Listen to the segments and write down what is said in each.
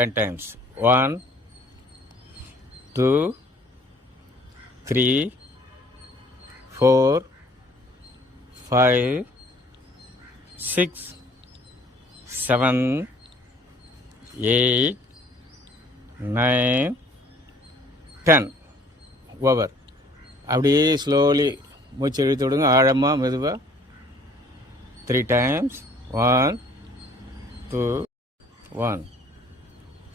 Ten times one two three four five six seven eight nine ten over அப்படியே slowly மூச்சு இழுத்து விடுங்க. ஆழமாக மெதுவாக three times one two one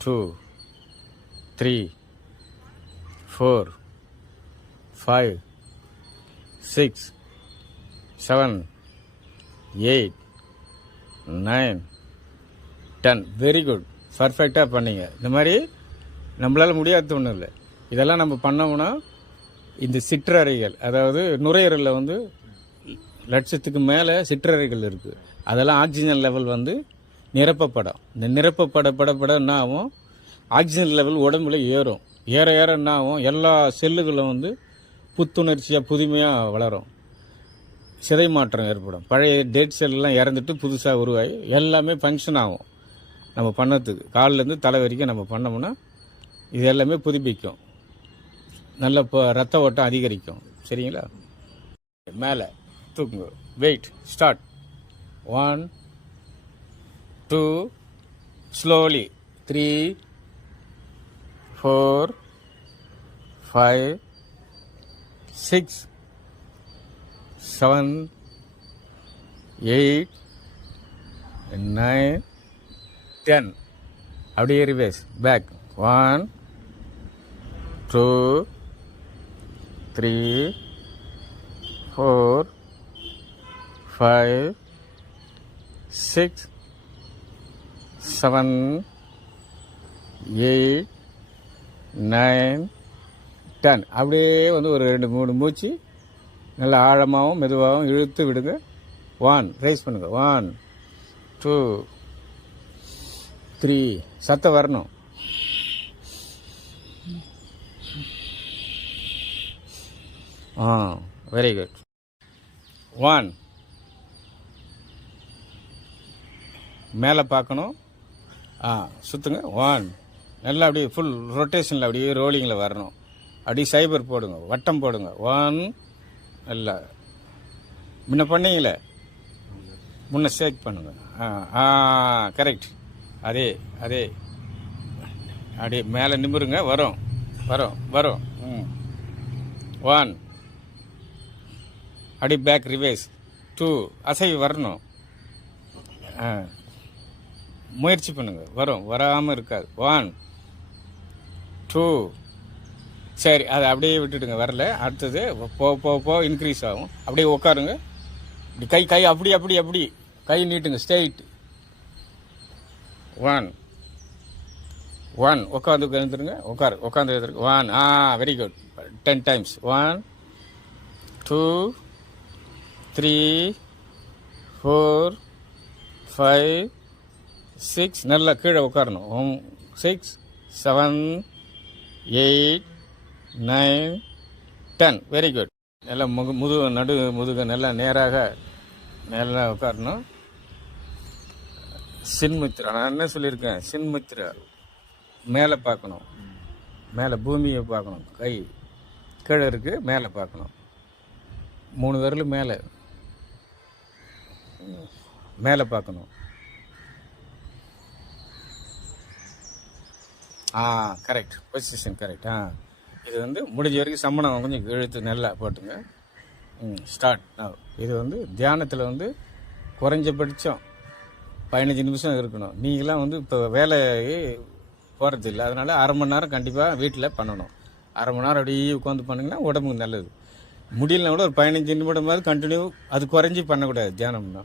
two three four five six seven eight nine ten. Very good பர்ஃபெக்டாக பண்ணீங்க. இந்த மாதிரி நம்மளால் முடியாத ஒன்றும் இல்லை. இதெல்லாம் நம்ம பண்ணோம்னா இந்த சிற்றறைகள் அதாவது நுரையீரலில் வந்து லட்சத்துக்கு மேலே சிற்றறைகள் இருக்குது அதெல்லாம் ஆக்சிஜன் லெவல் வந்து நிரப்பப்படும். இந்த நிரப்பப்பட பட பட என்ன ஆகும்? ஆக்சிஜன் லெவல் உடம்புல ஏறும். ஏற ஏற என்ன ஆகும் எல்லா செல்லுகளும் வந்து புத்துணர்ச்சியாக புதுமையாக வளரும். சிதை மாற்றம் ஏற்படும். பழைய டேட் செல்லாம் இறந்துட்டு புதுசாக உருவாகி எல்லாமே ஃபங்க்ஷன் ஆகும். நம்ம பண்ணத்துக்கு காலிலேருந்து தலை வரைக்கும் நம்ம பண்ணோம்னா இது எல்லாமே புதுப்பிக்கும். நல்ல இப்போ ரத்த ஓட்டம் அதிகரிக்கும். சரிங்களா? மேலே தூக்குங்க. Wait start one two slowly three four five six seven eight nine ten அப்படியே reverse back one two three four five six seven eight nine ten அப்படியே வந்து ஒரு ரெண்டு மூணு மூச்சு. நல்லா ஆழமாகவும் மெதுவாகவும் இழுத்து விடுங்க. ஒன் ரைஸ் பண்ணுங்கள் ஒன் டூ த்ரீ சத்தம் வரணும். ஆ வெரி குட் ஒன் மேலே பார்க்கணும். ஆ சுற்றுங்க ஒன் நல்லா அப்படியே ஃபுல் ரொட்டேஷனில் அப்படியே ரோலிங்கில் வரணும். அப்படியே சைபர் போடுங்க வட்டம் போடுங்க. ஒன் நல்லா. முன்ன பண்ணீங்களே? முன்ன ஷேக் பண்ணுங்க. ஆ ஆ கரெக்ட் அதே அதே. அப்படியே மேலே நிமிருங்க வரும். வரும் வரும். ம். ஒன் அப்படியே பேக் ரிவேஸ் டூ அசைவு வரணும். ஆ. முயற்சி பண்ணுங்கள் வரும். வராமல் இருக்காது. ஒன் டூ சரி அதை அப்படியே விட்டுடுங்க வரல. அடுத்தது போ போ போ இன்க்ரீஸ் ஆகும். அப்படியே உட்காருங்க. இப்படி கை கை அப்படி அப்படி அப்படி. கை நீட்டுங்க ஸ்ட்ரெயிட் ஒன் ஒன் உட்காந்து எழுந்துருங்க. உட்காரு உட்காந்து எழுந்துருங்க. ஒன் ஆ very good ten times one two three four five six நல்லா கீழே உட்காரணும். Six seven eight nine ten. Very good நல்லா முகு முது நடு முதுக நல்லா நேராக நல்லா உட்காரணும். சின்முத்திரா நான் என்ன சொல்லியிருக்கேன்? சின்மித்ரா மேலே பார்க்கணும். மேலே பூமியை பார்க்கணும். கை கீழே இருக்குது மேலே பார்க்கணும். மூணு விரலும் மேலே. மேலே பார்க்கணும். ஆ கரெக்ட் பொசிஷன் கரெக்ட் ஆ. இது வந்து முடிஞ்ச வரைக்கும் சம்மணம் கொஞ்சம் இழுத்து நல்லா போட்டுங்க. ம் ஸ்டார்ட் இது வந்து தியானத்தில் வந்து குறைஞ்சபட்சம் பதினஞ்சு நிமிஷம் இருக்கணும். நீங்களாம் வந்து இப்போ வேலைக்கு போகிறது இல்லை. அதனால் அரை மணி நேரம் கண்டிப்பாக வீட்டில் பண்ணணும். அரை மணி நேரம் அப்படியே உட்காந்து பண்ணிங்கன்னா உடம்புக்கு நல்லது. முடியலனா கூட ஒரு பதினஞ்சு நிமிடமாவது கண்டினியூ அது குறைஞ்சி பண்ணக்கூடாது தியானம்னா.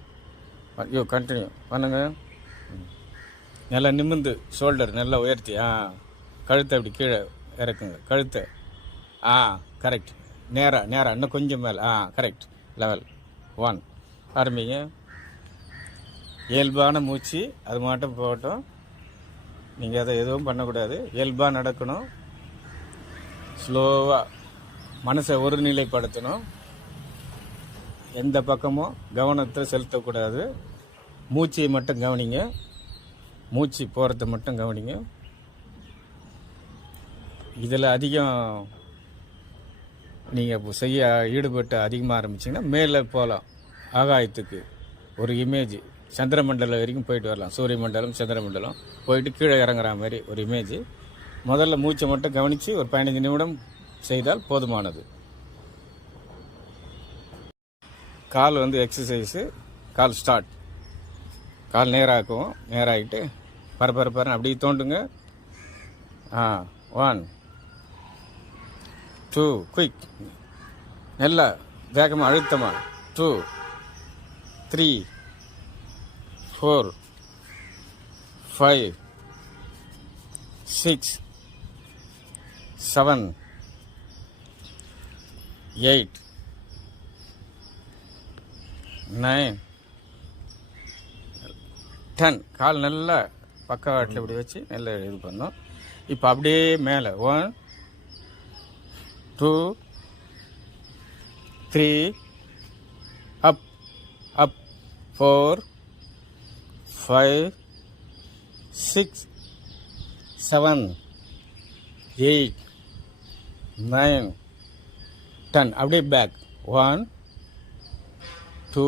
ஐயோ கண்டினியூ பண்ணுங்கள் ம். நல்லா நிமிர்ந்து ஷோல்டர் நல்லா உயர்த்தி ஆ கழுத்தை அப்படி கீழே இறக்குங்க. கழுத்து ஆ கரெக்ட் நேராக நேராக இன்னும் கொஞ்சம் மேலே ஆ கரெக்ட் லெவல் ஒன் ஆரம்பிங்க இயல்பான மூச்சு அது மட்டும் போகட்டும். நீங்கள் அதை எதுவும் பண்ணக்கூடாது. இயல்பாக நடக்கணும். ஸ்லோவாக மனசை ஒருநிலைப்படுத்தணும். எந்த பக்கமும் கவனத்தை செலுத்தக்கூடாது. மூச்சையை மட்டும் கவனிங்க. மூச்சு போகிறத மட்டும் கவனிங்க. இதில் அதிகம் நீங்கள் செய்ய ஈடுபட்டு அதிகமாக ஆரம்பிச்சிங்கன்னா மேலே போகலாம். ஆகாயத்துக்கு ஒரு இமேஜ் சந்திரமண்டலம் வரைக்கும் போயிட்டு வரலாம். சூரிய மண்டலம் சந்திரமண்டலம் போயிட்டு கீழே இறங்குற மாதிரி ஒரு இமேஜ் முதல்ல மூச்சை மட்டும் கவனித்து ஒரு பதினஞ்சு நிமிடம் செய்தால் போதுமானது. கால் வந்து எக்ஸசைஸு கால் ஸ்டார்ட் கால் நேராக்குவோம். நேராகிட்டு பரபரப்பரன்னு அப்படியே தோண்டுங்க. ஆ ஒன் டூ குயிக் நல்லா வேகமாக அழுத்தமாக two three four five six seven eight nine ten கால் நல்லா பக்கவாட்டில் இப்படி வச்சு நல்லா இது பண்ணோம். இப்போ அப்படியே மேலே. One two three up up four five six seven eight nine ten அப்படியே பேக் ஒன் டூ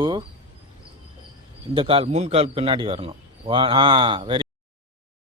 இந்த கால் முன் கால் பின்னாடி வரணும். ஒன் ஆ வெரி